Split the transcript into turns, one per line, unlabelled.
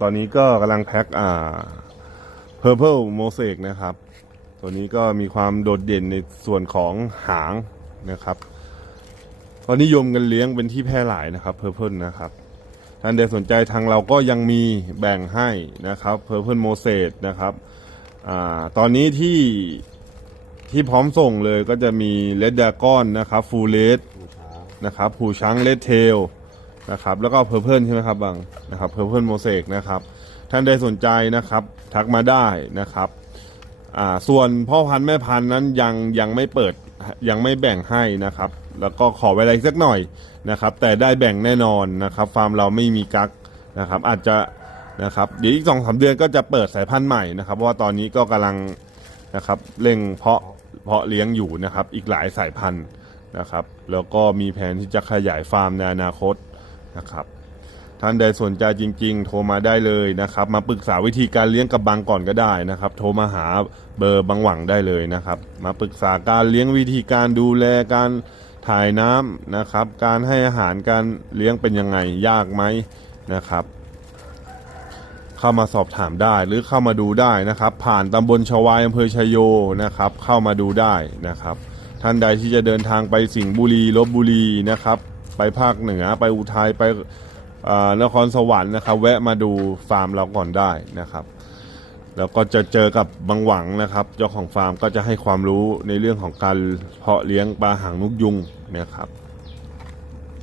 ตอนนี้ก็กำลังแพ็คอ่า Purple Mosaic นะครับ ตัวนี้ก็มีความโดดเด่นในส่วนของหางนะครับก็นิยมกันเลี้ยงเป็นที่แพร่หลายนะครับ Purple นะครับท่านใดสนใจทางเราก็ยังมีแบ่งให้นะครับ Purple Mosaic นะครับอาตอนนี้ที่ที่พร้อมส่งเลยก็จะมี Red Dragon นะครับ Full Red นะครับผูช้าง Red Tail นะครับ แล้วก็ Purple ใช่ไหมครับบางนะครับ Purple Mosaic นะครับ ท่านใดสนใจนะครับ ทักมาได้นะครับอ่าส่วนพ่อพันธุ์แม่พันธุ์นั้นยังยังไม่เปิดยังไม่แบ่งให้นะครับ แล้วก็ขอเวลาสักหน่อยนะครับ แต่ได้แบ่งแน่นอนนะครับ ฟาร์มเราไม่มีกักนะครับ อาจจะนะครับเดี๋ยวอีกสองสาเดือนก็จะเปิดสายพันธุ์ใหม่นะครับ เพราะว่าตอนนี้ก็กำลังนะครับเร่งเพาะเพาะเลี้ยงอยู่นะครับ อีกหลายสายพันธุ์นะครับ แล้วก็มีแผนที่จะขยายฟาร์มในอนาคต นะครับท่านใดสนใจจริง ๆ โทรมาได้เลยนะครับ มาปรึกษาวิธีการเลี้ยงกับบางก่อนก็ได้นะครับ โทรมาหาเบอร์บางหวังได้เลยนะครับ มาปรึกษาการเลี้ยงวิธีการดูแลการถ่ายน้ำนะครับ การให้อาหารการเลี้ยงเป็นยังไงยากไหมนะครับ เข้ามาสอบถามได้หรือเข้ามาดูได้นะครับ ผ่านตำบลชวายอำเภอชยโยนะครับ เข้ามาดูได้นะครับ ท่านใดที่จะเดินทางไปสิงห์บุรีลบบุรีนะครับ ไปภาคเหนือไปอุทัยไปนครสวรรค์นะครับ แวะมาดูฟาร์มเราก่อนได้นะครับ แล้วก็จะเจอกับบางหวังนะครับ เจ้าของฟาร์มก็จะให้ความรู้ในเรื่องของการเพาะเลี้ยงปลาหางนกยุงนะครับ